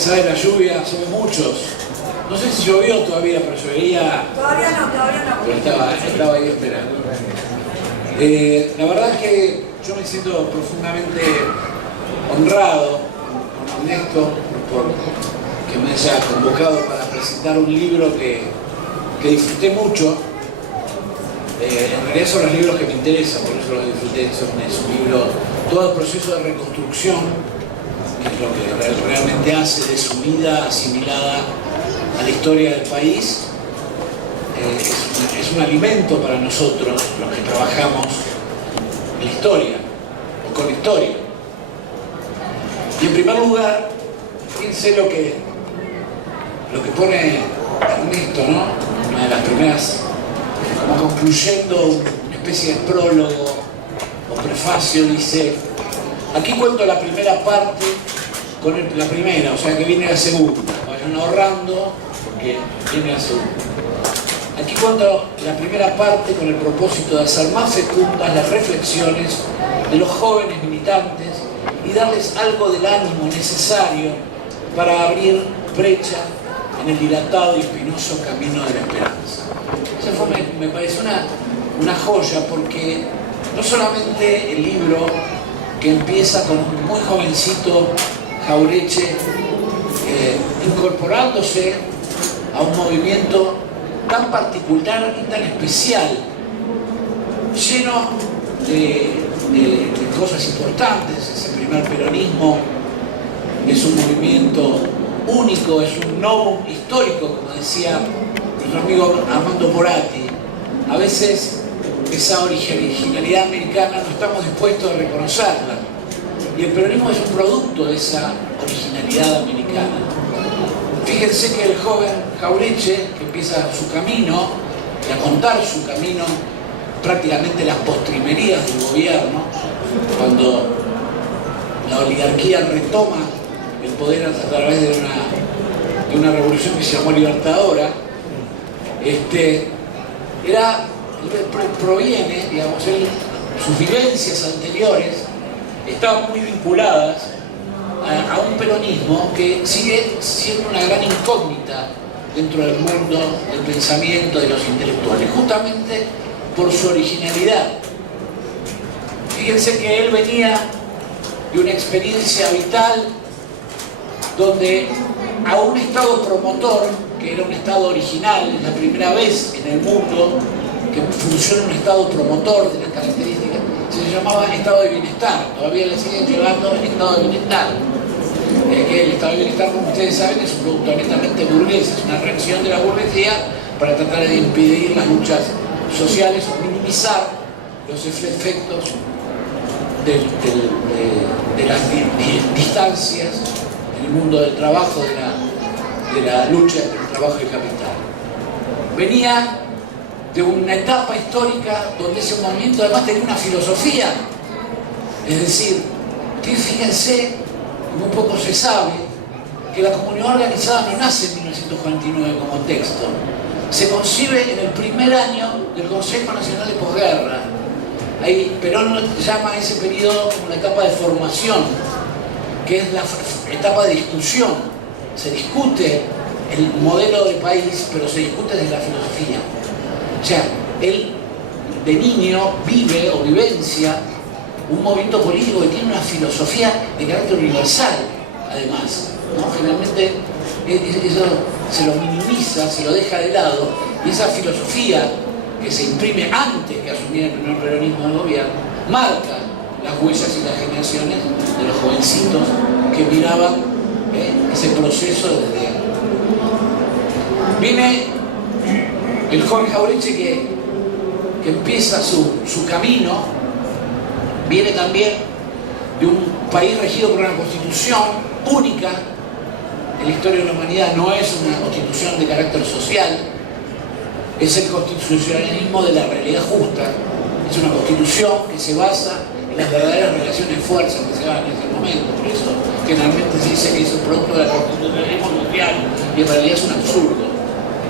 pesar de la lluvia, somos muchos. No sé si llovió todavía, pero llovería. Todavía no. Pero estaba ahí esperando. La verdad es que yo me siento profundamente honrado con Ernesto por que me haya convocado para presentar un libro que disfruté mucho. En realidad son los libros que me interesan, por eso los disfruté. Es un libro, todo el proceso de reconstrucción, que es lo que realmente hace de su vida asimilada a la historia del país. Es un alimento para nosotros, los que trabajamos en la historia, o con historia. Y en primer lugar, fíjense lo que pone Ernesto, ¿no? Una de las primeras, como concluyendo una especie de prólogo o prefacio, dice: aquí cuento la primera parte con la primera, o sea que viene la segunda. Vayan ahorrando porque viene la segunda. Aquí cuento la primera parte con el propósito de hacer más fecundas las reflexiones de los jóvenes militantes y darles algo del ánimo necesario para abrir brecha en el dilatado y espinoso camino de la esperanza. Eso me pareció una joya, porque no solamente el libro, que empieza con un muy jovencito Jauretche incorporándose a un movimiento tan particular y tan especial, lleno de cosas importantes. Ese primer peronismo es un movimiento único, es un novum histórico, como decía nuestro amigo Armando Moratti. A veces esa originalidad americana no estamos dispuestos a reconocerla, y el peronismo es un producto de esa originalidad americana. Fíjense que el joven Jauretche, que empieza su camino, y a contar su camino prácticamente las postrimerías del gobierno, cuando la oligarquía retoma el poder a través de una revolución que se llamó Libertadora, proviene, digamos, sus vivencias anteriores estaban muy vinculadas a un peronismo que sigue siendo una gran incógnita dentro del mundo del pensamiento de los intelectuales, justamente por su originalidad. Fíjense que él venía de una experiencia vital donde a un estado promotor, que era un estado original, es la primera vez en el mundo que funciona un estado promotor de las características, se llamaba estado de bienestar. Todavía le siguen llevando el estado de bienestar. Que el estado de bienestar, como ustedes saben, es un producto netamente burgués, es una reacción de la burguesía para tratar de impedir las luchas sociales o minimizar los efectos de las distancias en el mundo del trabajo, de la lucha entre el trabajo y el capital. Venía de una etapa histórica donde ese movimiento además tenía una filosofía. Es decir, que fíjense, muy poco se sabe, que la comunidad organizada no nace en 1949 como texto. Se concibe en el primer año del Consejo Nacional de Posguerra. Ahí Perón llama a ese periodo como la etapa de formación, que es la etapa de discusión. Se discute el modelo de país, pero se discute desde la filosofía. O sea, él de niño vive o vivencia un movimiento político que tiene una filosofía de carácter universal, además, ¿no? Generalmente eso se lo minimiza, se lo deja de lado, y esa filosofía que se imprime antes que asumiera el primer peronismo del gobierno, marca las huellas y las generaciones de los jovencitos que miraban ese proceso desde... Viene el joven Jauretche que empieza su camino. Viene también de un país regido por una constitución única en la historia de la humanidad. No es una constitución de carácter social, es el constitucionalismo de la realidad justa. Es una constitución que se basa en las verdaderas relaciones de fuerza que se dan en ese momento. Por eso generalmente se dice que es el producto del constitucionalismo social, y en realidad es un absurdo,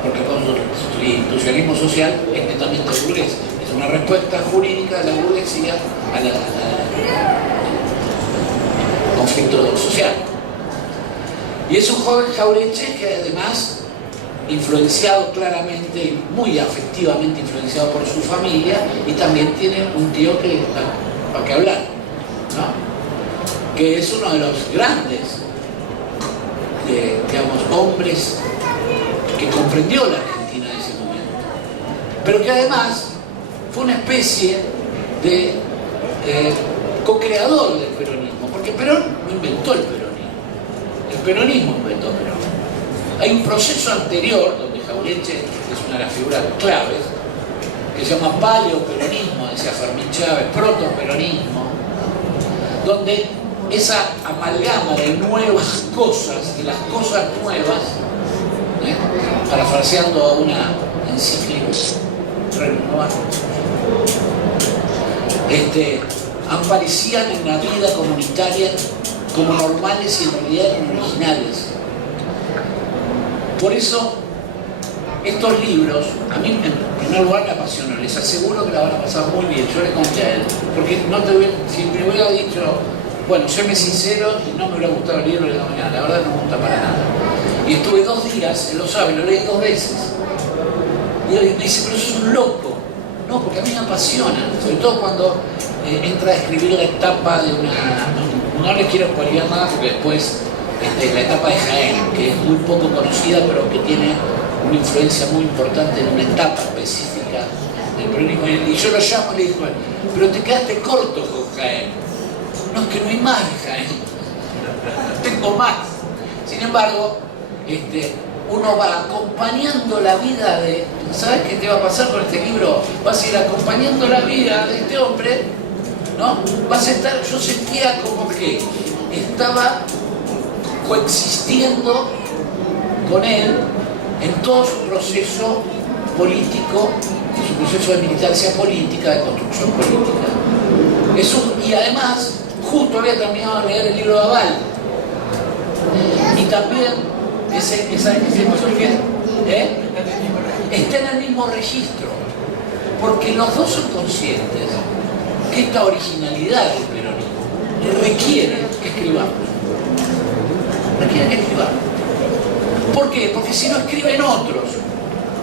porque el constitucionalismo social es netamente burgués. Es una respuesta jurídica de la burguesía al conflicto social. Y es un joven Jauretche que además, influenciado claramente y muy afectivamente influenciado por su familia, y también tiene un tío que da para qué hablar, ¿no? Que es uno de los grandes, digamos, hombres que comprendió la Argentina en ese momento, pero que además fue una especie de co-creador del peronismo, porque Perón no inventó el peronismo inventó Perón. Hay un proceso anterior, donde Jauretche es una de las figuras claves, que se llama paleoperonismo, decía Fermín Chávez, protoperonismo, donde esa amalgama de nuevas cosas, de las cosas nuevas, parafraseando a una encíclica renovada, aparecían en la vida comunitaria como normales y en realidad eran originales. Por eso, estos libros, a mí en primer lugar me apasionan, les aseguro que la van a pasar muy bien. Yo le conté a él, porque si me hubiera dicho, bueno, séme sincero, y no me hubiera gustado el libro, le digo, mira, la verdad no me gusta para nada. Y estuve 2 días, él lo sabe, lo leí 2 veces. Y me dice, pero sos un loco. No, porque a mí me apasiona, sobre todo cuando entra a escribir la etapa de no les quiero spoilear nada, porque después la etapa de Jaén, que es muy poco conocida, pero que tiene una influencia muy importante en una etapa específica del peronismo. Y yo lo llamo y le digo, pero te quedaste corto con Jaén. No, es que no hay más de Jaén. Tengo más. Sin embargo, uno va acompañando la vida de... ¿Sabes qué te va a pasar con este libro? Vas a ir acompañando la vida de este hombre, ¿no? Vas a estar... Yo sentía como que estaba coexistiendo con él en todo su proceso político, en su proceso de militancia política, de construcción política. Y además, justo había terminado de leer el libro de Aval. Y también esa filosofía está en el mismo registro, porque los dos son conscientes que esta originalidad del peronismo requiere que escribamos. ¿Por qué? Porque si no escriben otros,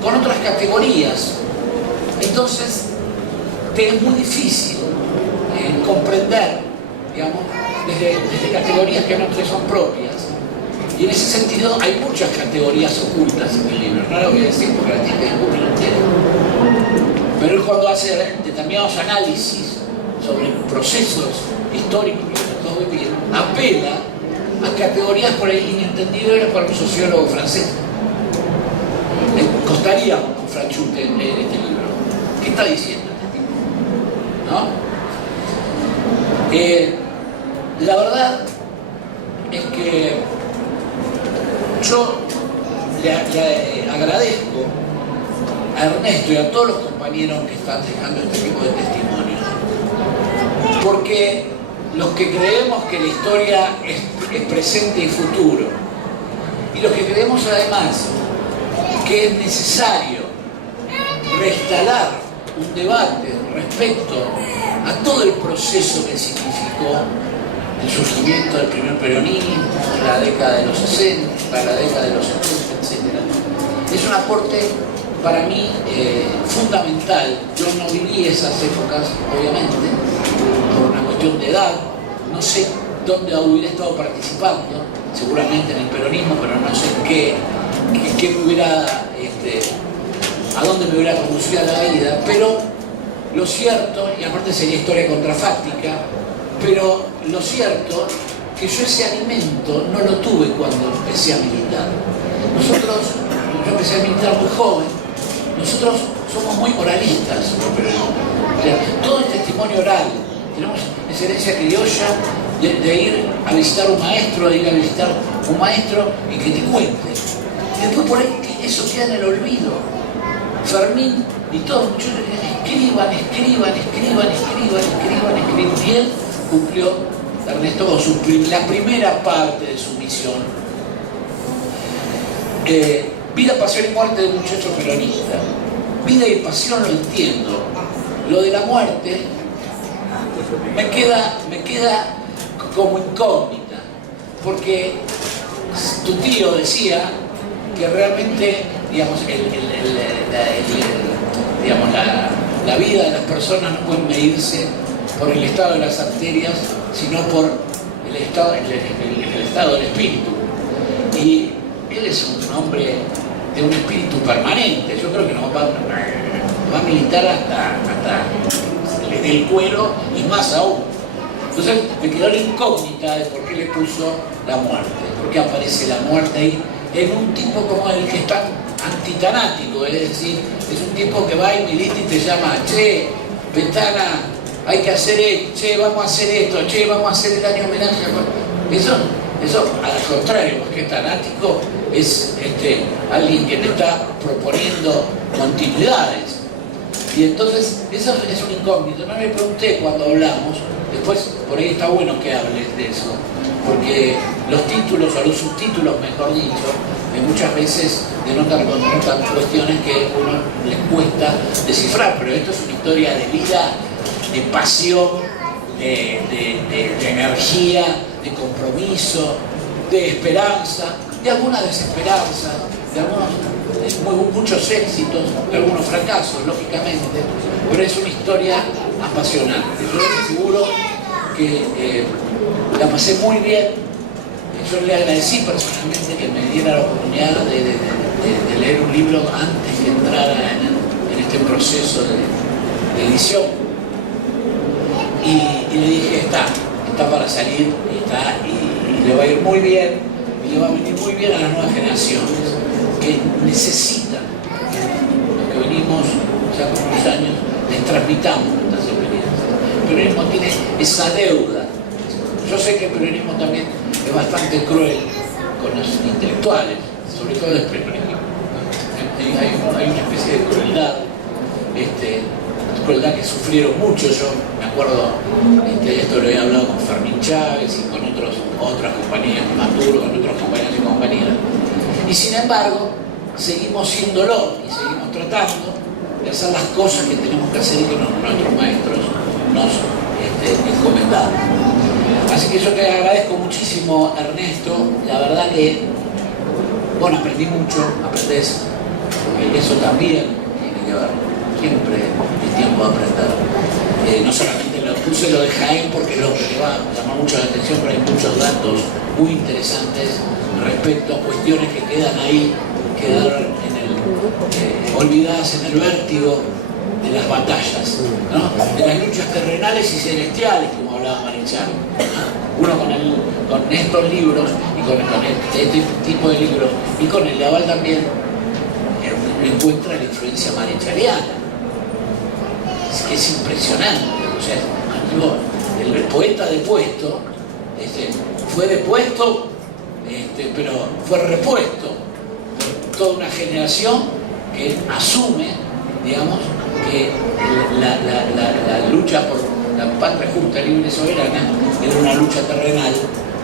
con otras categorías, entonces te es muy difícil comprender, digamos, desde categorías que no te son propias. Y en ese sentido hay muchas categorías ocultas en el libro, no lo voy a decir porque la tiene que descubrir entero. Pero él, cuando hace determinados análisis sobre procesos históricos que nos tocó vivir, apela a categorías por ahí inentendibles para un sociólogo francés. Le costaría un franchute leer este libro. ¿Qué está diciendo este tipo? ¿No? La verdad es que yo le agradezco a Ernesto y a todos los compañeros que están dejando este tipo de testimonios, porque los que creemos que la historia es presente y futuro, y los que creemos además que es necesario reinstalar un debate respecto a todo el proceso que significó el surgimiento del primer peronismo, la década de los 60, la década de los 70, etc. Es un aporte para mí fundamental. Yo no viví esas épocas, obviamente, por una cuestión de edad. No sé dónde hubiera estado participando, seguramente en el peronismo, pero no sé qué me hubiera, a dónde me hubiera conducido a la vida. Pero lo cierto, y aparte sería historia contrafáctica, pero lo cierto que yo ese alimento no lo tuve cuando empecé a militar. Yo empecé a militar muy joven, nosotros somos muy oralistas, pero todo es testimonio oral. Tenemos esa herencia criolla de ir a visitar un maestro, y que te cuente. Después por ahí eso queda en el olvido. Fermín y todos muchos escriban. Y él cumplió, Ernesto, con la primera parte de su misión. Vida, pasión y muerte de un muchacho peronista. Vida y pasión lo entiendo. Lo de la muerte me queda como incógnita, porque tu tío decía que realmente, digamos, la vida de las personas no puede medirse por el estado de las arterias, sino por el estado del espíritu. Y él es un hombre de un espíritu permanente. Yo creo que nos va a militar hasta le dé el cuero y más aún. Entonces me quedó la incógnita de por qué le puso la muerte, por qué aparece la muerte ahí en un tipo como el que es tan antitanático, es decir, es un tipo que va y milita y te llama, che, Ventana, hay que hacer esto, che, vamos a hacer esto, che, vamos a hacer el año homenaje. Eso al contrario, más que tanático, es alguien que te está proponiendo continuidades. Y entonces, eso es un incógnito. No me pregunté cuando hablamos, después por ahí está bueno que hables de eso, porque los títulos o los subtítulos, mejor dicho, muchas veces denotan cuestiones que a uno les cuesta descifrar, pero esto es una historia de vida, de pasión, de energía, de compromiso, de esperanza, de alguna desesperanza, de muchos éxitos, de algunos fracasos, lógicamente, pero es una historia apasionante. Yo les aseguro que la pasé muy bien. Yo le agradecí personalmente que me diera la oportunidad de leer un libro antes que entrara en este proceso de edición. Y le dije, está para salir, y le va a ir muy bien, y le va a venir muy bien a las nuevas generaciones que necesitan lo que venimos ya por unos años, les transmitamos nuestras experiencias. El peronismo tiene esa deuda. Yo sé que el peronismo también es bastante cruel con los intelectuales, sobre todo el peronismo. Hay una especie de crueldad que sufrieron mucho. Yo me acuerdo, esto lo he hablado con Fermín Chávez y con otras compañías, con Maduro, con otros compañeros y compañeras. Y sin embargo, seguimos siéndolo y seguimos tratando de hacer las cosas que tenemos que hacer y que nuestros maestros nos encomendaron. Así que yo te agradezco muchísimo, Ernesto. La verdad que, bueno, aprendí mucho, aprendés, porque eso también tiene que ver, siempre es tiempo de aprender. No solamente puse lo de Jaén porque es lo que me va a llamar mucho la atención, pero hay muchos datos muy interesantes respecto a cuestiones que quedan ahí, quedaron olvidadas en el vértigo de las batallas, ¿no? De las luchas terrenales y celestiales, como hablaba Marichal. Uno con estos libros y con este tipo de libros y con el Laval también encuentra la influencia marichaliana. Es impresionante. O sea, el poeta depuesto fue depuesto, pero fue repuesto por toda una generación que asume, digamos, que la lucha por la patria justa, libre y soberana era una lucha terrenal,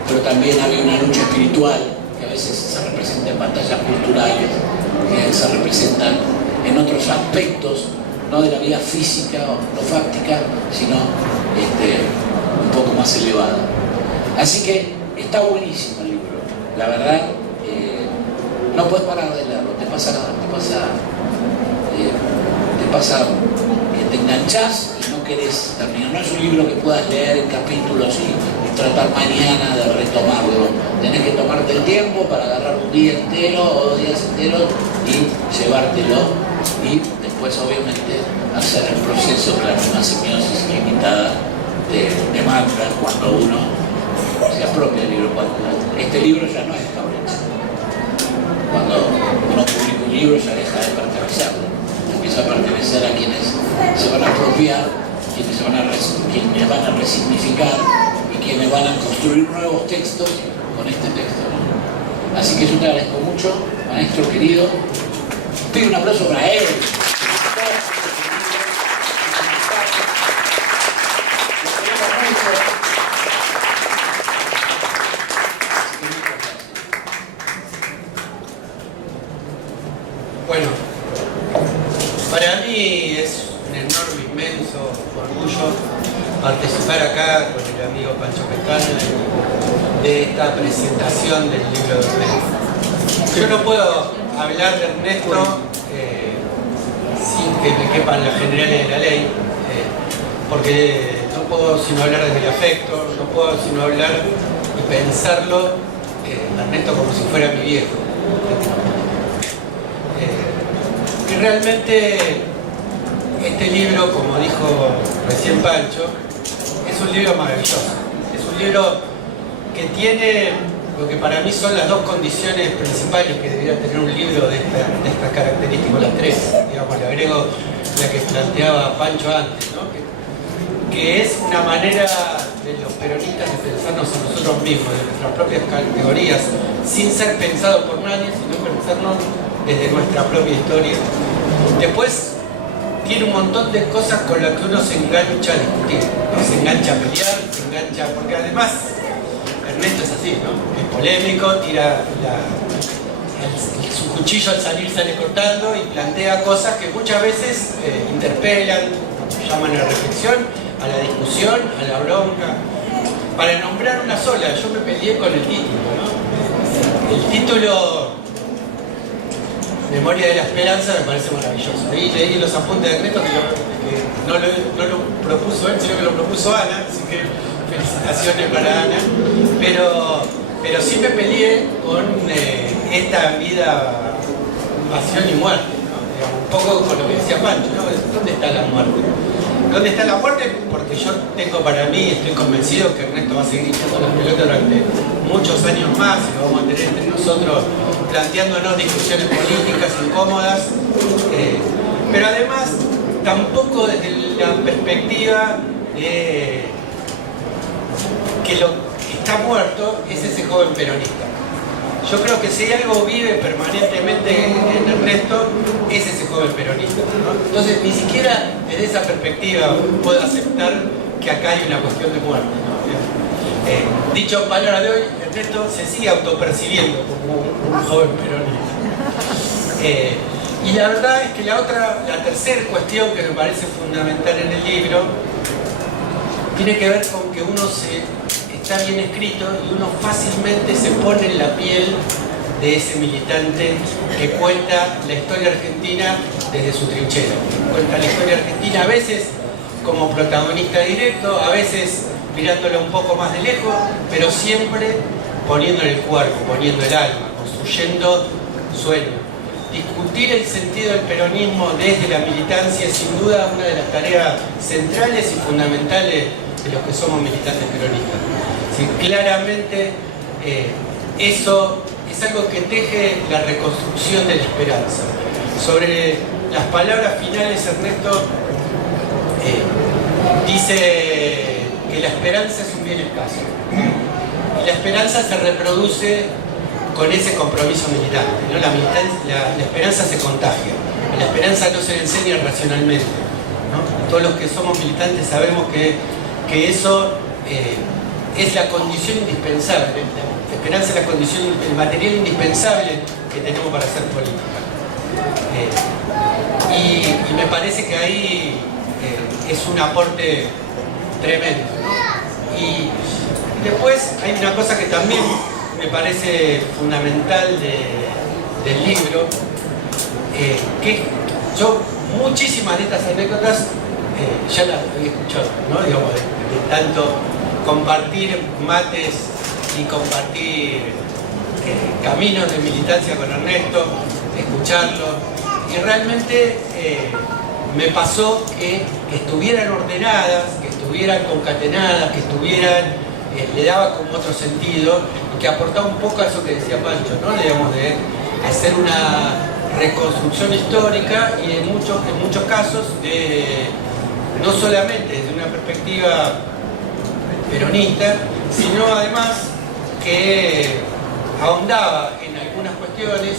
pero también había una lucha espiritual que a veces se representa en batallas culturales, que se representan en otros aspectos, no de la vida física o no fáctica, sino un poco más elevada. Así que está buenísimo el libro, la verdad. No puedes parar de leerlo, te pasa que te enganchás y no querés terminar. No es un libro que puedas leer en capítulos y tratar mañana de retomarlo. Tenés que tomarte el tiempo para agarrar un día entero o 2 días enteros y llevártelo, y después obviamente hacer el proceso de la misma semiosis limitada de mantra cuando uno se apropia del libro. Este libro ya no es Cabrera. Cuando uno publica un libro ya deja de pertenecerle, empieza a pertenecer a quienes se van a apropiar, quienes van a resignificar y quienes van a construir nuevos textos con este texto, ¿no? Así que yo te agradezco mucho, maestro querido. Pido un aplauso para él. Bueno, para mí es un enorme, inmenso orgullo participar acá con el amigo Pancho Pestana de esta presentación del libro de Ernesto. Yo no puedo hablar de Ernesto sin que me quepan las generales de la ley, porque no puedo sino hablar desde el afecto, no puedo sino hablar y pensarlo Ernesto como si fuera mi viejo. Y realmente este libro, como dijo recién Pancho, es un libro maravilloso. Es un libro que tiene lo que para mí son las dos condiciones principales que debería tener un libro de estas características, las tres, digamos, le agrego la que planteaba Pancho antes, ¿no? que es una manera de los peronistas de pensarnos a nosotros mismos, de nuestras propias categorías, sin ser pensado por nadie, sino pensarnos desde nuestra propia historia. Después tiene un montón de cosas con las que uno se engancha a discutir, ¿no? Se engancha a pelear, se engancha, porque además Ernesto es así, ¿no? Es polémico, tira su cuchillo al salir sale cortando y plantea cosas que muchas veces interpelan, llaman a la reflexión, a la discusión, a la bronca. Para nombrar una sola, yo me peleé con el título, ¿no? El título Memoria de la Esperanza me parece maravilloso. Ahí leí los apuntes de Ernesto que no lo propuso él, sino que lo propuso Ana, así que felicitaciones para Ana. Pero sí me peleé con esta vida, pasión y muerte, ¿no? Digamos, un poco con lo que decía Pancho, ¿no? ¿Dónde está la muerte? ¿Dónde está la muerte? Porque yo tengo para mí, estoy convencido que Ernesto va a seguir echando las pelotas durante muchos años más y lo vamos a tener entre nosotros planteándonos discusiones políticas incómodas, pero además tampoco desde la perspectiva de que lo que está muerto es ese joven peronista. Yo creo que si algo vive permanentemente en Ernesto es ese joven peronista, ¿no? Entonces ni siquiera desde esa perspectiva puedo aceptar que acá hay una cuestión de muerte, ¿no? Dicho palabra de hoy, Ernesto se sigue autopercibiendo como un joven peronista. Y la verdad es que la tercera cuestión que me parece fundamental en el libro tiene que ver con que uno está bien escrito y uno fácilmente se pone en la piel de ese militante que cuenta la historia argentina desde su trinchera. Cuenta la historia argentina a veces como protagonista directo, a veces mirándolo un poco más de lejos, pero siempre poniendo el cuerpo, poniendo el alma, construyendo sueños. Discutir el sentido del peronismo desde la militancia es sin duda una de las tareas centrales y fundamentales de los que somos militantes peronistas. Sí, claramente eso es algo que teje la reconstrucción de la esperanza. Sobre las palabras finales, Ernesto dice que la esperanza es un bien escaso. Y la esperanza se reproduce con ese compromiso militante, ¿no? La esperanza se contagia. La esperanza no se le enseña racionalmente, ¿no? Todos los que somos militantes sabemos que eso es la condición indispensable. La esperanza es la condición, el material indispensable que tenemos para hacer política. Y me parece que ahí es un aporte tremendo, ¿no? Y después hay una cosa que también me parece fundamental del libro, que yo muchísimas de estas anécdotas ya las había escuchado, ¿no? Digamos, de tanto compartir mates y compartir caminos de militancia con Ernesto, escucharlo, y realmente me pasó que estuvieran ordenadas, que estuvieran concatenadas, que estuvieran, le daba como otro sentido, y que aportaba un poco a eso que decía Pancho, ¿no? Digamos, de hacer una reconstrucción histórica y en muchos casos no solamente desde una perspectiva peronista, sino además que ahondaba en algunas cuestiones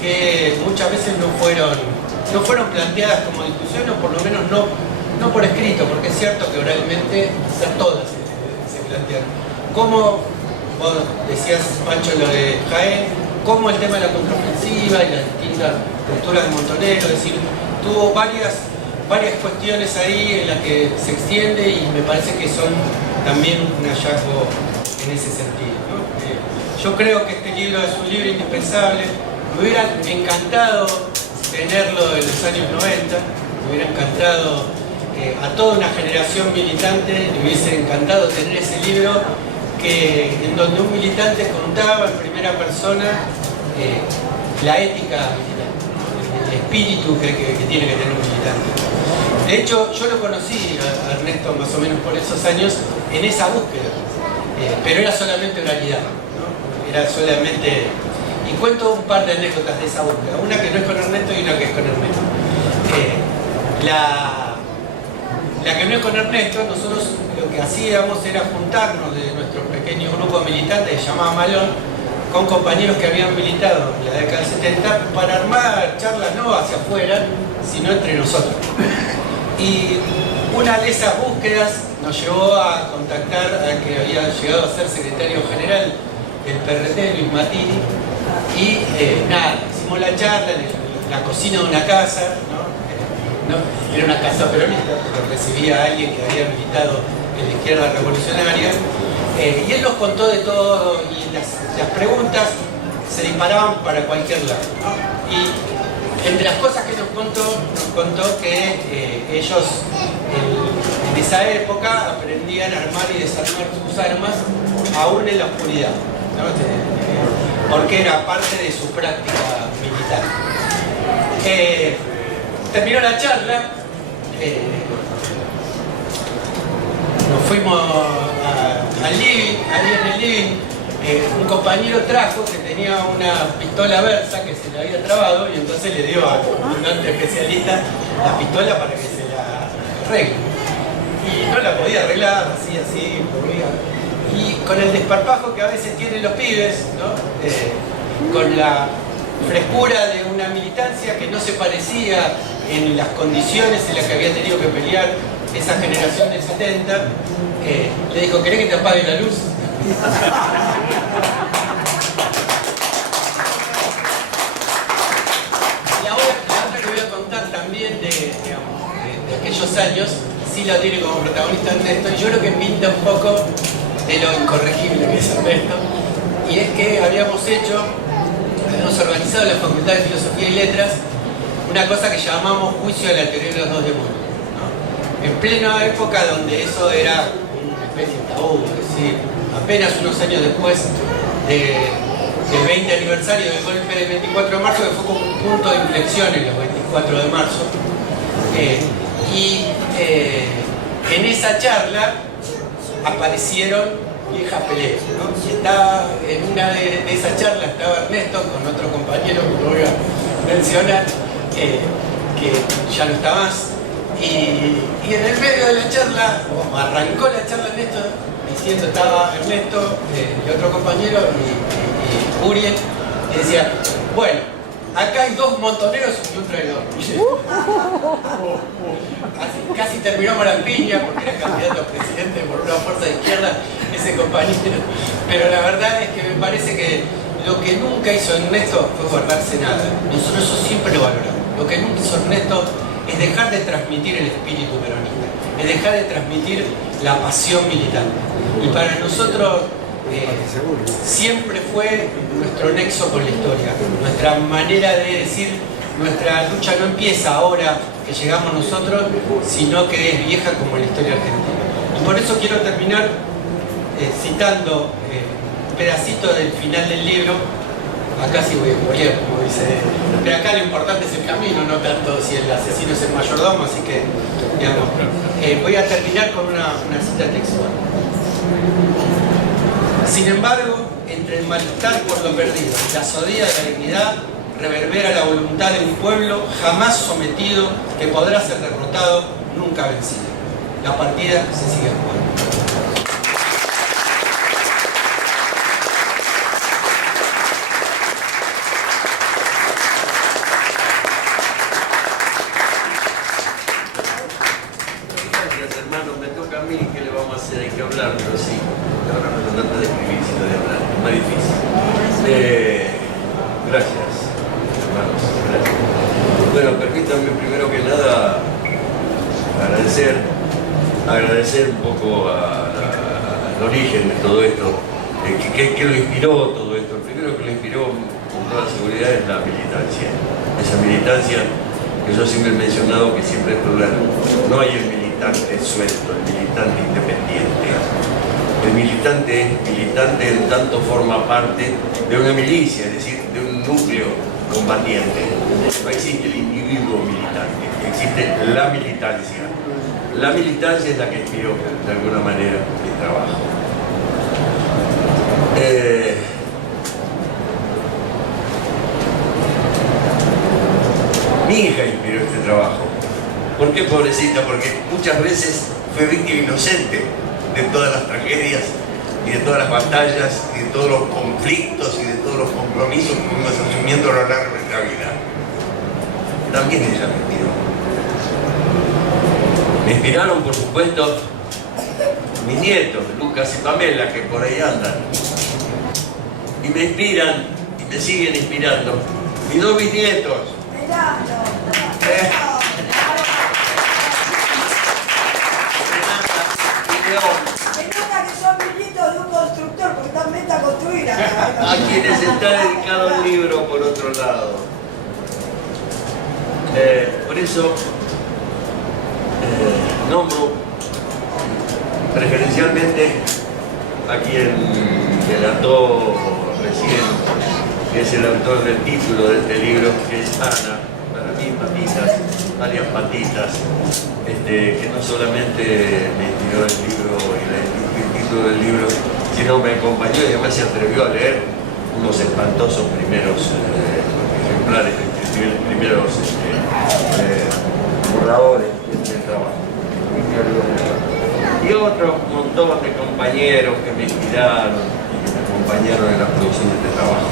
que muchas veces no fueron planteadas como discusión, o por lo menos no por escrito, porque es cierto que oralmente todas se plantearon. Como vos decías, Pancho, lo de Jaén, como el tema de la contraofensiva y las distintas posturas de Montonero, es decir, tuvo varias varias cuestiones ahí en las que se extiende y me parece que son también un hallazgo en ese sentido, ¿no? Yo creo que este libro es un libro indispensable. Me hubiera encantado tenerlo en los años 90, me hubiera encantado a toda una generación militante, le hubiese encantado tener ese libro en donde un militante contaba en primera persona la ética militante, el espíritu que tiene que tener un militante. De hecho, yo lo conocí a Ernesto más o menos por esos años en esa búsqueda, pero era solamente oralidad, ¿no? Era solamente... Y cuento un par de anécdotas de esa búsqueda, una que no es con Ernesto y una que es con Ernesto. La que no es con Ernesto, nosotros lo que hacíamos era juntarnos de nuestro pequeño grupo militante que se llamaba Malón, con compañeros que habían militado en la década del 70 para armar charlas no hacia afuera, sino entre nosotros. Y una de esas búsquedas nos llevó a contactar al que había llegado a ser secretario general del PRT, Luis Matini, y nada, hicimos la charla en la cocina de una casa, ¿no? Era una casa peronista, porque recibía a alguien que había militado en la izquierda revolucionaria, y él nos contó de todo, y las preguntas se disparaban para cualquier lado, ¿no? Y entre las cosas que nos contó que ellos en esa época aprendían a armar y desarmar sus armas aún en la oscuridad, ¿no? Porque era parte de su práctica militar. Terminó la charla, nos fuimos al living, ahí en el living, un compañero trajo que tenía una pistola Versa que se le había trabado y entonces le dio a un alto especialista la pistola para que se la arregle. Y no la podía arreglar, así, y con el desparpajo que a veces tienen los pibes, ¿no? Con la frescura de una militancia que no se parecía en las condiciones en las que había tenido que pelear esa generación del 70, le dijo: ¿querés que te apague la luz? La otra que voy a contar también de aquellos años, sí la tiene como protagonista Ernesto, y yo creo que pinta un poco de lo incorregible que es Ernesto, y es que habíamos organizado en la Facultad de Filosofía y Letras una cosa que llamamos juicio a la teoría de los dos demonios, ¿no? En plena época donde eso era una especie de tabú, es decir, apenas unos años después del 20 aniversario del golpe del 24 de marzo, que fue como un punto de inflexión en los 24 de marzo, en esa charla aparecieron viejas peleas, ¿no? Y en una de esas charlas estaba Ernesto con otro compañero que no voy a mencionar, que ya no está más, y en el medio de la charla, arrancó la charla Ernesto diciendo, estaba Ernesto y otro compañero y Uriel, y decía: bueno, acá hay dos montoneros y un traidor. Casi terminamos la piña porque era candidato a presidente por una fuerza de izquierda ese compañero. Pero la verdad es que me parece que lo que nunca hizo Ernesto fue guardarse nada. Nosotros eso siempre lo valoramos. Lo que nunca hizo Ernesto es dejar de transmitir el espíritu peronista, es dejar de transmitir la pasión militante. Y para nosotros siempre fue nuestro nexo con la historia, nuestra manera de decir: nuestra lucha no empieza ahora que llegamos nosotros, sino que es vieja como la historia argentina. Y por eso quiero terminar citando un pedacito del final del libro. Acá sí voy a spoilear, como dice, pero acá lo importante es el camino, no tanto si el asesino es el mayordomo, así que, digamos, voy a terminar con una cita textual. Sin embargo, entre el malestar por lo perdido y la sordida de la dignidad, reverbera la voluntad de un pueblo jamás sometido, que podrá ser derrotado, nunca vencido. La partida se sigue jugando. Gracias, hermano. Me toca a mí. ¿Qué le vamos a hacer? Hay que hablar, pero sí. Ahora me lo trata de escribir, sino de hablar. Es más difícil. Gracias, hermanos. Gracias. Bueno, permítanme primero que nada agradecer un poco al origen de todo esto, ¿qué lo inspiró todo esto? El primero que lo inspiró con toda seguridad es la militancia. Esa militancia que yo siempre he mencionado, que siempre es plural. No hay el militante suelto, el militante independiente. El militante es militante en tanto forma parte de una milicia, es decir, de un núcleo combatiente. No existe el individuo militante, existe la militancia. La militancia es la que inspiró, de alguna manera, mi trabajo. Mi hija inspiró este trabajo. ¿Por qué, pobrecita? Porque muchas veces fue víctima inocente de todas las tragedias y de todas las batallas y de todos los conflictos y de todos los compromisos que fuimos asumiendo a lo largo de la vida. También ella me inspiró. Me inspiraron, por supuesto, mis nietos, Lucas y Pamela, que por ahí andan. Y me inspiran y me siguen inspirando mis dos bisnietos. Se nota que son bisnietos de un constructor, porque están meta a construir acá. A quienes está dedicado el libro, por otro lado. Por eso nombro preferencialmente a quien delató recién, que es el autor del título de este libro, que es Ana, para mí Patitas, alias Patitas, que no solamente me inspiró el libro y el título del libro, sino me acompañó y además se atrevió a leer unos espantosos primeros ejemplares, primeros borradores del trabajo. Y otro montón de compañeros que me inspiraron y que me acompañaron en la producción de este trabajo.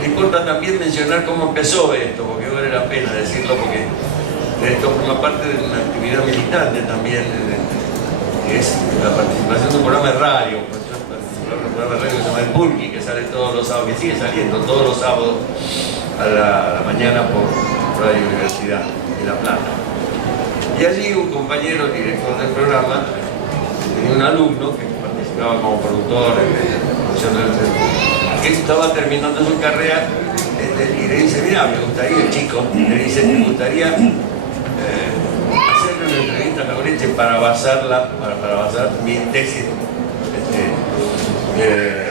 Me importa también mencionar cómo empezó esto, porque vale la pena decirlo, porque esto forma parte de una actividad militante también, que es la participación de un programa de radio. Yo participaba en un programa de radio que se llama El Pulqui, que sale todos los sábados, que sigue saliendo todos los sábados a la mañana por Radio Universidad de La Plata. Y allí un compañero director del programa tenía un alumno que participaba como productor en la producción que estaba terminando su carrera y le dice, mira, me gustaría, el chico, le dice, me gustaría hacerle una entrevista a Laurence para basarla, para basar mi tesis de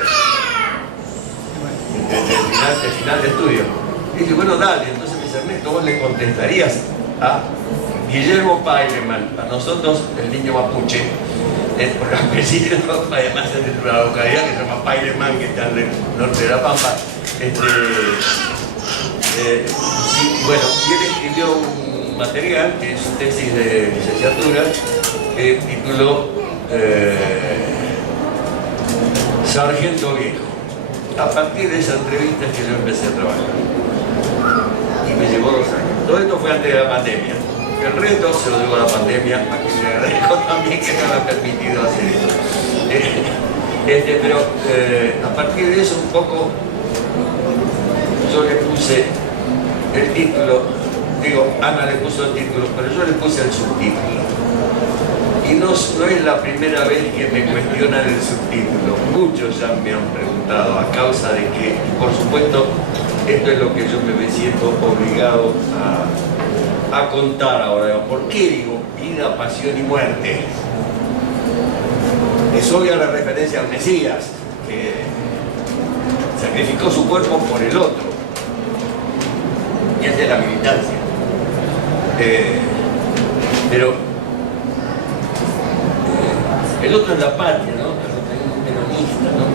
final de estudio. Y dije, bueno, dale. Entonces me dice, Ernesto, vos le contestarías a Guillermo Paileman, a nosotros el niño mapuche, por el apellido, además es de una localidad que se llama Paileman, que está en el norte de La Pampa. Bueno, y él escribió un material, que es su tesis de licenciatura, que tituló Sargento Viejo. A partir de esa entrevista es que yo empecé a trabajar. Y me llevó 2 años. Todo esto fue antes de la pandemia. El resto se lo debo a la pandemia, a quien le agradezco también que me haya permitido hacer eso. Pero a partir de eso un poco yo le puse el título, digo, Ana le puso el título, pero yo le puse el subtítulo. Y no es la primera vez que me cuestionan el subtítulo. Muchos ya me han preguntado a causa de que, por supuesto, esto es lo que yo me siento obligado a contar ahora. ¿Por qué digo vida, pasión y muerte? Es obvia la referencia al Mesías, que sacrificó su cuerpo por el otro. Y es de la militancia. Pero el otro es la patria, ¿no? Un peronista, ¿no?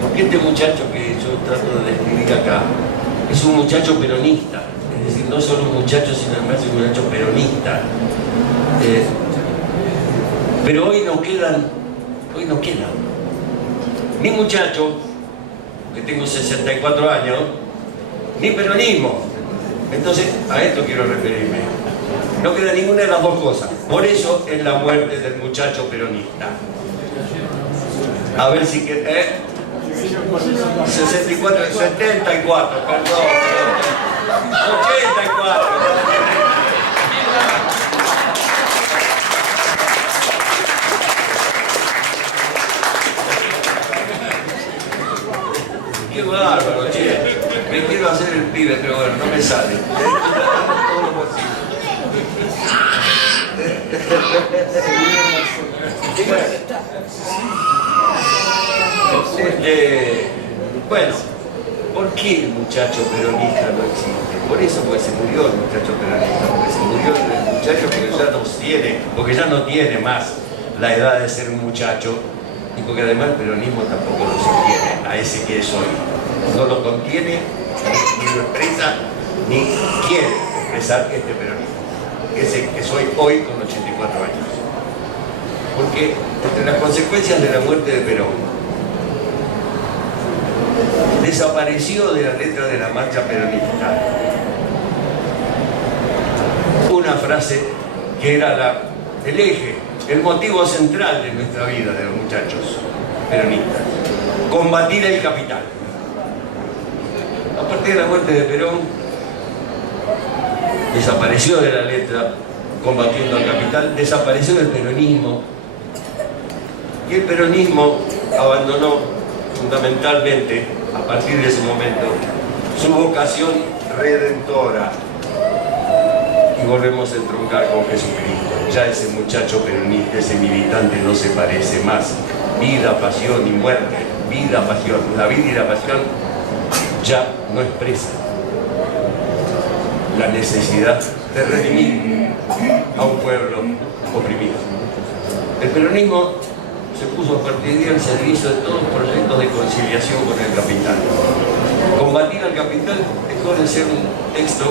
Porque este muchacho que yo trato de describir acá es un muchacho peronista. Es decir, no solo un muchacho, sino además un muchacho peronista. Pero hoy no quedan ni muchacho, que tengo 64 años, ni peronismo. Entonces, a esto quiero referirme. No queda ninguna de las dos cosas. Por eso es la muerte del muchacho peronista. A ver si que... 64, 74, perdón. 84. pibe, pero bueno, no me sale. Todo lo posible. Bueno, ¿por qué el muchacho peronista no existe? Por eso, porque se murió el muchacho peronista, porque se murió el muchacho porque ya no tiene más la edad de ser un muchacho, y porque además el peronismo tampoco lo sostiene a ese que es hoy. No lo contiene, ni lo expresa, ni quiere expresar este peronismo, ese que soy hoy con 84 años. Porque entre las consecuencias de la muerte de Perón, desapareció de la letra de la marcha peronista una frase que era el eje, el motivo central de nuestra vida, de los muchachos peronistas: combatir el capital. A partir de la muerte de Perón, desapareció de la letra combatiendo al capital, desapareció del peronismo, y el peronismo abandonó fundamentalmente, a partir de ese momento, su vocación redentora, y volvemos a entroncar con Jesucristo. Ya ese muchacho peronista, ese militante, no se parece más. Vida, pasión y muerte, vida, pasión. La vida y la pasión ya no expresan la necesidad de redimir a un pueblo oprimido. El peronismo se puso a partir de ahí al servicio de todos los proyectos de conciliación con el capital. Combatir al capital dejó de ser un texto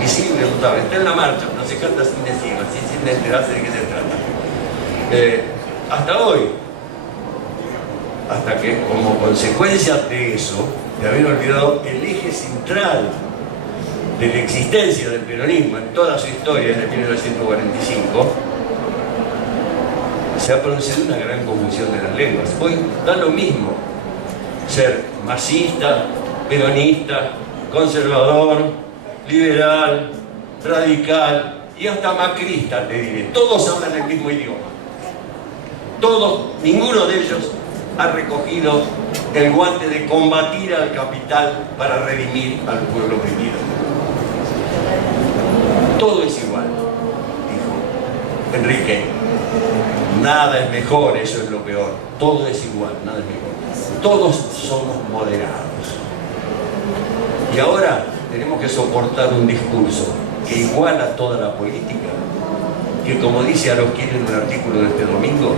visible, notable. Está en la marcha, no se canta sin decirlo, sin enterarse de qué se trata. Hasta hoy, hasta que como consecuencia de eso, de haber olvidado el eje central de la existencia del peronismo en toda su historia desde 1945, se ha producido una gran confusión de las lenguas. Hoy da lo mismo ser marxista, peronista, conservador, liberal, radical y hasta macrista, te diré. Todos hablan el mismo idioma. Todos, ninguno de ellos ha recogido el guante de combatir al capital para redimir al pueblo oprimido. Todo es igual, dijo Enrique. Nada es mejor, eso es lo peor. Todo es igual, nada es mejor. Todos somos moderados. Y ahora tenemos que soportar un discurso que iguala toda la política, que, como dice Arosquín en un artículo de este domingo,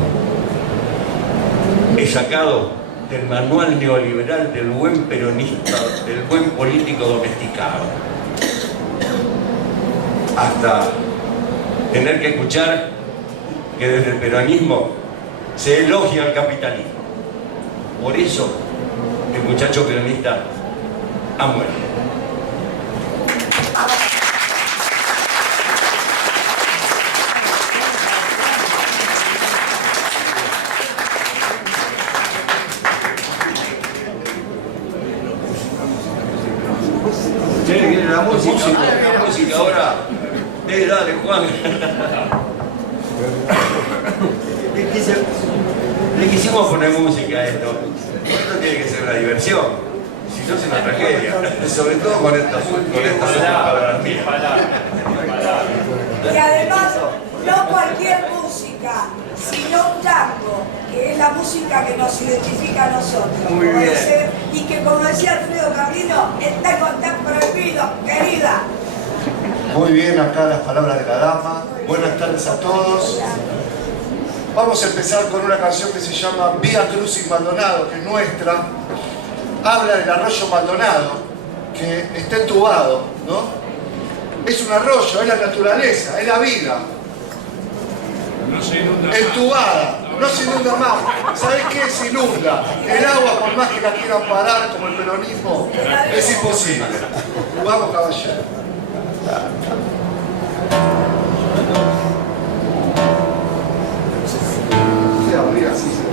es sacado del manual neoliberal del buen peronista, del buen político domesticado, hasta tener que escuchar que desde el peronismo se elogia al capitalismo. Por eso el muchacho peronista ha muerto. Viene la música ahora. Dale, Juan. Le quisimos poner música a esto. Esto tiene que ser una diversión, si no es una tragedia, sobre todo con estas palabras mías. Y además, no cualquier música, sino un tango, que es la música que nos identifica a nosotros. Muy bien. Y que, como decía Alfredo Carlino, el tango está prohibido, querida. Muy bien, acá las palabras de la dama. Buenas tardes a todos. Vamos a empezar con una canción que se llama Vía Crucis Maldonado, que es nuestra. Habla del arroyo Maldonado, que está entubado, ¿no? Es un arroyo, es la naturaleza, es la vida. No se inunda. Entubada, no se inunda más. ¿Sabés qué? Se inunda. El agua, por más que la quieran parar, como el peronismo, es imposible. Vamos, caballero. Así se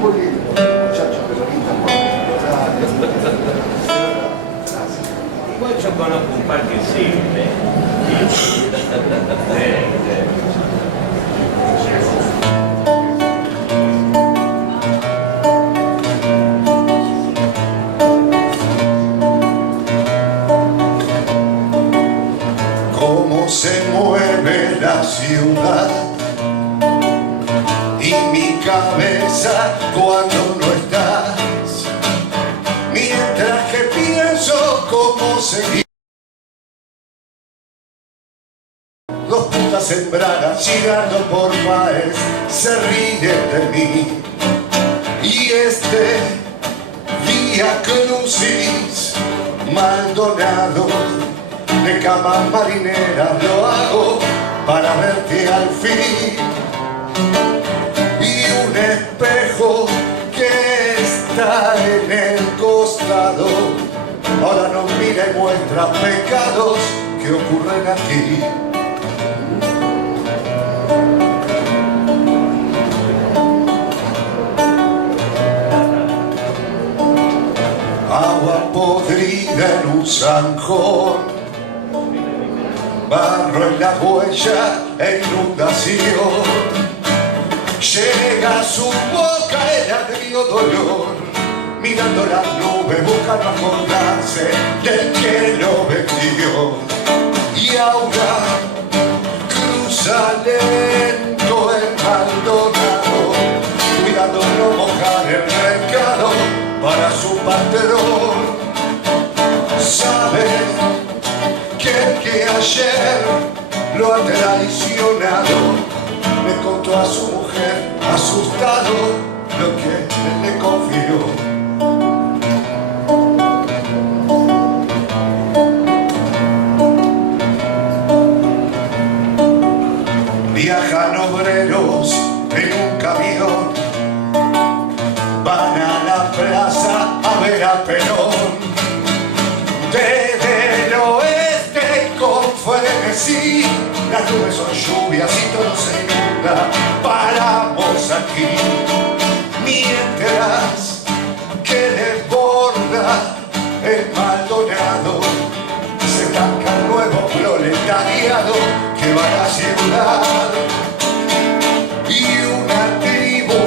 muy lindo, muchachos peronistas. Igual yo conozco un par que sí, ciudad y mi cabeza cuando no estás, mientras que pienso cómo seguir. Dos putas en bragas girando por Páez se ríen de mí, y este Vía Crucis Maldonado de cama marinera lo hago para verte al fin, y un espejo que está en el costado ahora nos mira y muestra pecados que ocurren aquí. Agua podrida en un zanjón, barro en la huella e inundación. Llega a su boca el agrio dolor, mirando las nubes buscando acordarse del que lo vendió. Y ahora cruza lento el Maldonado, cuidando no mojar el recado para su patrón. Sabe que el que ayer lo ha traicionado le contó a su mujer asustado lo que él le confió. Viajan obreros en un camión, van a la plaza a ver a Perón. Desde el oeste con frenesí, las nubes son lluvias y todo se inunda. Paramos aquí, mientras que desborda el Maldonado, se tanca el nuevo proletariado que va a la ciudad. Y una tribu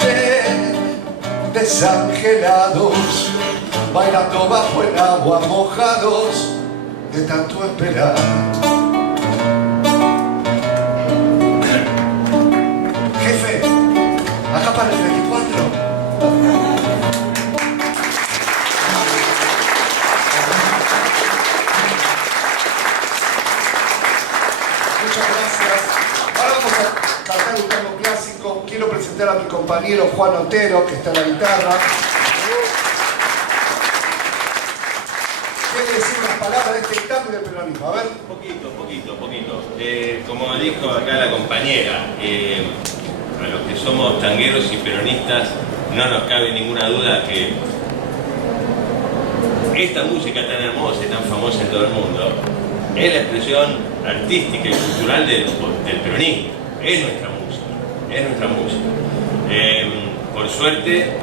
de desangelados bailando bajo el agua, mojados de tanto esperar. Jefe, acá para el 34. Muchas gracias. Ahora vamos a cantar un tango clásico. Quiero presentar a mi compañero Juan Otero, que está en la guitarra. ¿Quiere decir unas palabras de este tango y del peronismo? A ver. Poquito. Como dijo acá la compañera, a los que somos tangueros y peronistas no nos cabe ninguna duda que esta música tan hermosa y tan famosa en todo el mundo es la expresión artística y cultural del peronismo. Es nuestra música. Por suerte,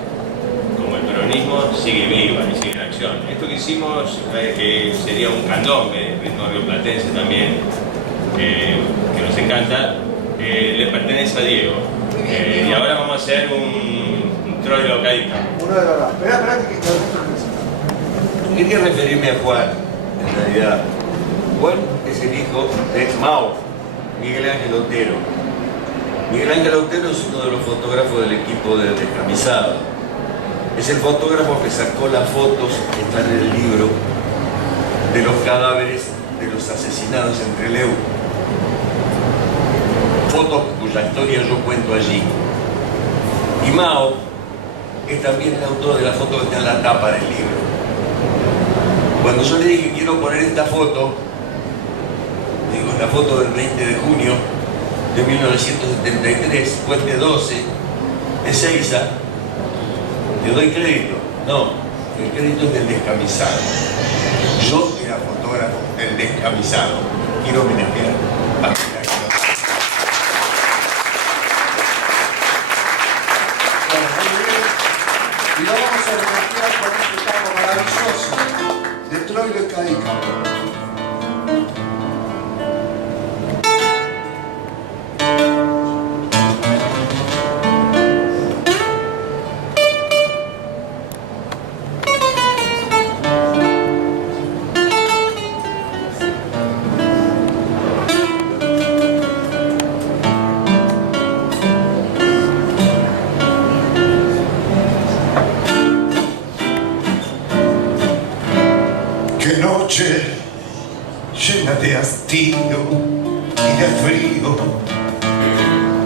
como el peronismo sigue viva y sigue en acción. Esto que hicimos, que sería un candombe, ritmo rioplatense también, que nos encanta, le pertenece a Diego. Y ahora vamos a hacer un troilo caído. Uno de verdad. Espera que Quería referirme a Juan, en realidad. Juan es el hijo de Mao, Miguel Ángel Otero. Miguel Ángel Otero es uno de los fotógrafos del equipo del Descamisado. Es el fotógrafo que sacó las fotos que están en el libro de los cadáveres de los asesinados en Trelew. Fotos cuya historia yo cuento allí. Y Mao es también el autor de la foto que está en la tapa del libro. Cuando yo le dije quiero poner esta foto, digo, la foto del 20 de junio de 1973, puente 12, de Seiza, ¿te doy crédito? No, el crédito es del Descamisado. Yo era fotógrafo del Descamisado. Quiero homenajear a Miguel Ángel Otero. Y lo vamos a homenajear con este tango maravilloso de Troilo y Cádiz. Qué noche llena de hastío y de frío.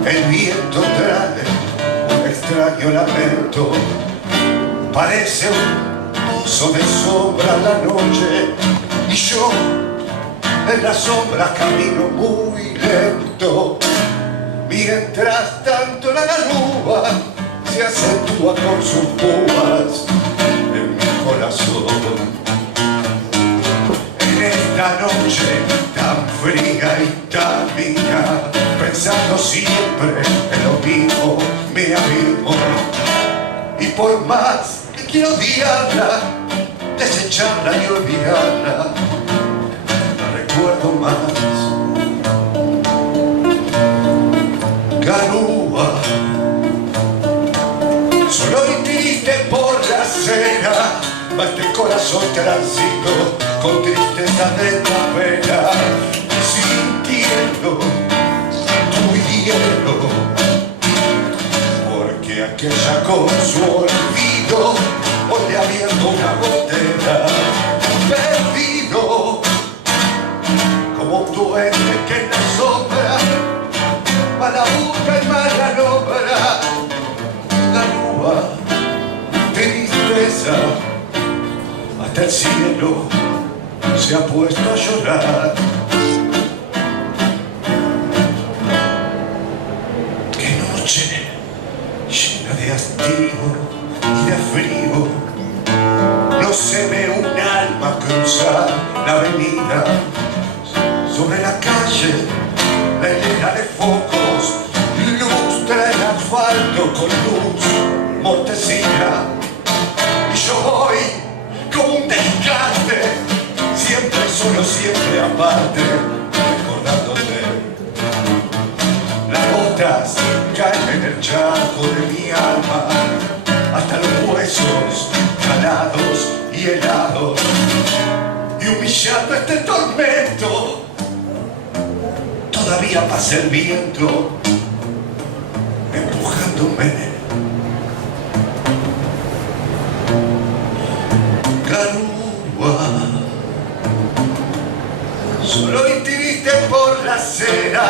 El viento trae un extraño lamento. Parece un pozo de sombra la noche, y yo en la sombra camino muy lento. Mientras tanto la garúa se acentúa con sus púas en mi corazón. En esta noche tan fría y tan mía, pensando siempre en lo mismo, me abismo. Y por más que quiero odiarla, desecharla y olvidarla, no recuerdo más. Garúa, solo y triste por la acera, va este corazón transito con tristeza de la pena, sintiendo tu hielo, porque aquella con su olvido hoy le ha abierto una botella, perdido como un duende que en la sombra mala busca y mala nombra. Garúa, tristeza, hasta el cielo se ha puesto a llorar. Qué noche llena de hastío y de frío. No se ve un alma cruzar la avenida. Sobre la calle, la hilera de focos lustra el asfalto con luz mortecina. Y yo voy como un descarte, siempre solo, siempre aparte, recordándote. Las gotas caen en el charco de mi alma, hasta los huesos calados y helados. Y humillando este tormento, todavía pasa el viento empujándome. Garúa, solo y triste por la acera,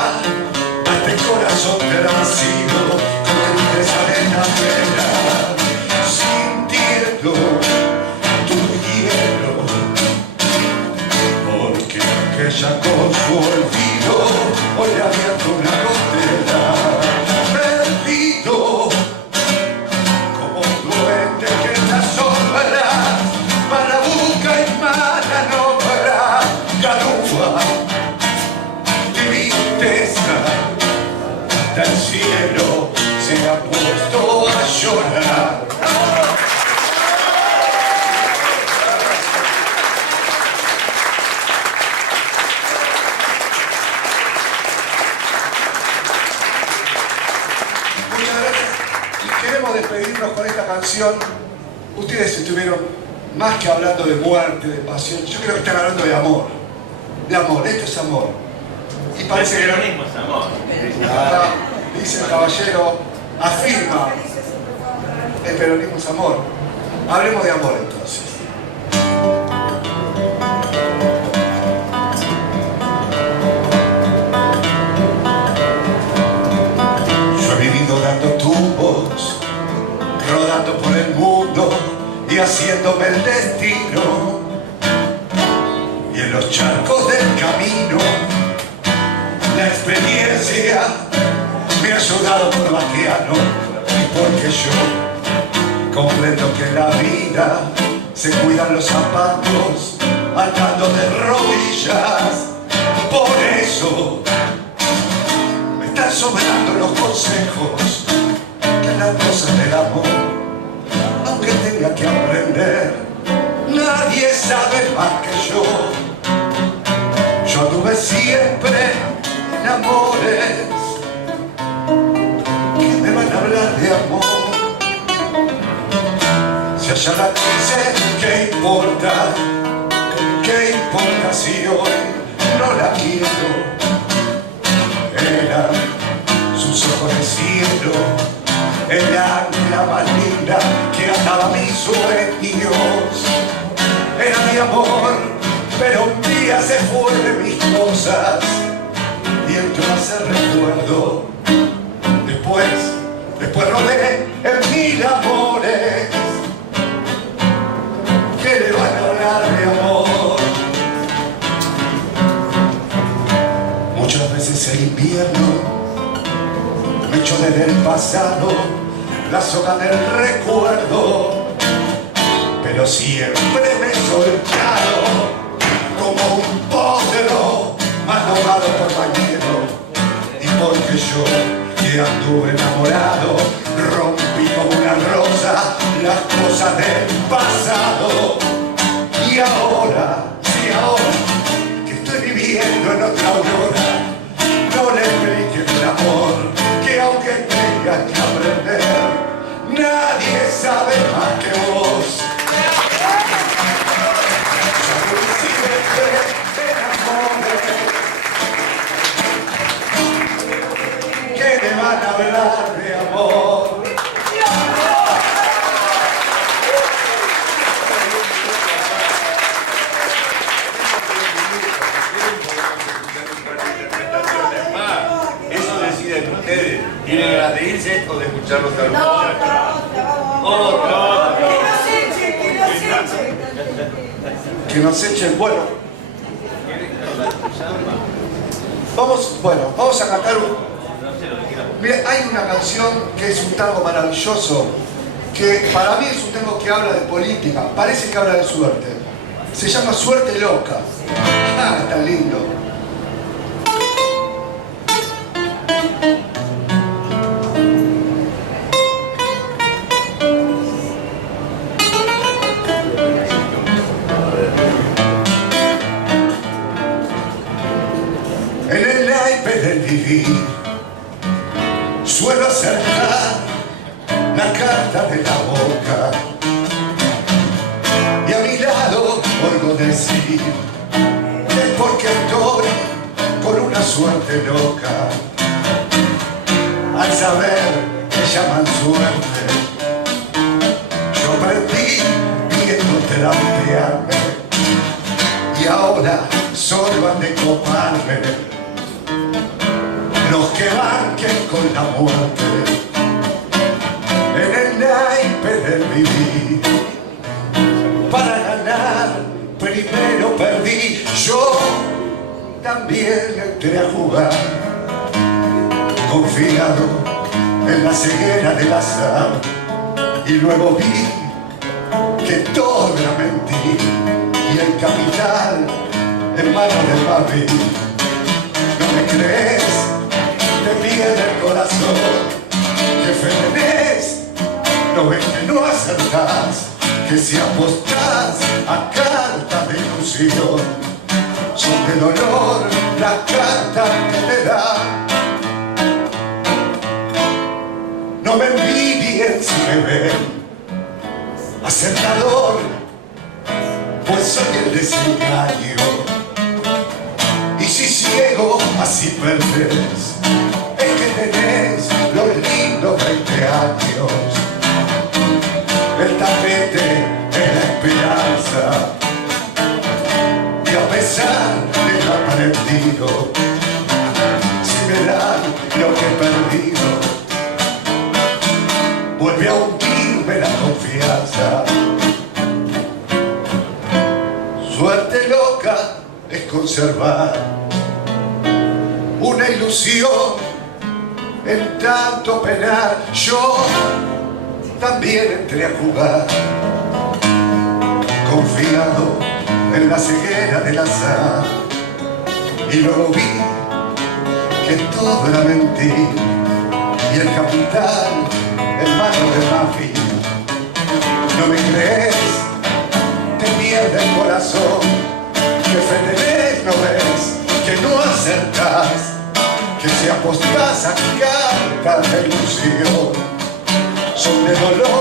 hasta el corazón transido con tristeza de la pena, sintiendo tu hielo, porque aquella con su olvido hoy ha abierto una gotera, perdido como un duende que en la sombra para busca y mala nombra. Garúa, tristeza, hasta el cielo se ha puesto a llorar. Muchas gracias y queremos despedirnos con esta canción. Ustedes estuvieron más que hablando de muerte, de pasión, yo creo que están hablando de amor. De amor, esto es amor. Y parece que el peronismo es amor. acá, dice el caballero, afirma, el peronismo es amor. Hablemos de amor entonces. Yo he vivido dando tumbos, rodando por el mundo y haciéndome el destino. Y en los charcos del camino, la experiencia me ha ayudado por vaquiano, y porque yo comprendo que en la vida se cuidan los zapatos andando de rodillas. Por eso me están sobrando los consejos que las cosas del amor, aunque tenga que aprender, nadie sabe más que yo. Yo tuve siempre en amores que me van a hablar de amor. Si allá la quise, ¿qué importa? ¿Qué importa si hoy no la quiero? Eran sus ojos de cielo, el ángela más linda que ataba mis sueños. Era mi amor, pero un día se fue de mis cosas y entró a ser recuerdo. Después rodé en mil amores que le van a hablar de amor. Muchas veces el invierno me echó desde el pasado la soga del recuerdo, pero siempre me he soltado como un potro manojado por bañero. Y porque yo, que anduve enamorado, rompí como una rosa las cosas del pasado. Y ahora, sí, ahora que estoy viviendo en otra aurora, no le expliques el amor, que aunque tengas que aprender, nadie sabe más que vos. Que me van a hablar de amor. Eso deciden ustedes. ¿Tienen ganas de irse o de escucharlos tal vez? Otra. Que nos echen. Que nos echen, bueno. Vamos a cantar un... Mira, hay una canción que es un tango maravilloso, que para mí es un tango que habla de política, parece que habla de suerte. Se llama Suerte Loca. Ah, tan lindo. En el naipe del vivir suelo acercar la carta de la boca y a mi lado oigo decir es porque estoy con una suerte loca. Al saber que llaman suerte, yo perdí viendo terapearme y ahora solo han de coparme los que banquen con la muerte. En el naipe del vivir, para ganar primero perdí. Yo también entré a jugar, confiado en la ceguera del azar, y luego vi que todo era mentira y el capital en manos del Babi. ¿No me crees? Te pierde el corazón, que fe tenés, no ves que no acertás, que si apostás a cartas de ilusión, son de dolor las cartas que te dan. No me envidien si me ven acertador, pues soy el desengaño, y si ciego así perdés, es que tenés los lindos 20 años. El tapete es la esperanza, y a pesar de lo aprendido, si me dan lo que he perdido, vuelve a hundirme la confianza. Suerte loca es conservar una ilusión en tanto penar. Yo también entré a jugar, confiado en la ceguera del azar, y luego vi que todo era mentira y el capital en manos de Mafi. ¿No me crees? Te pierde el corazón, que fe tenés, no ves, que no acertás, que si apostás a cartas de ilusión, son de dolor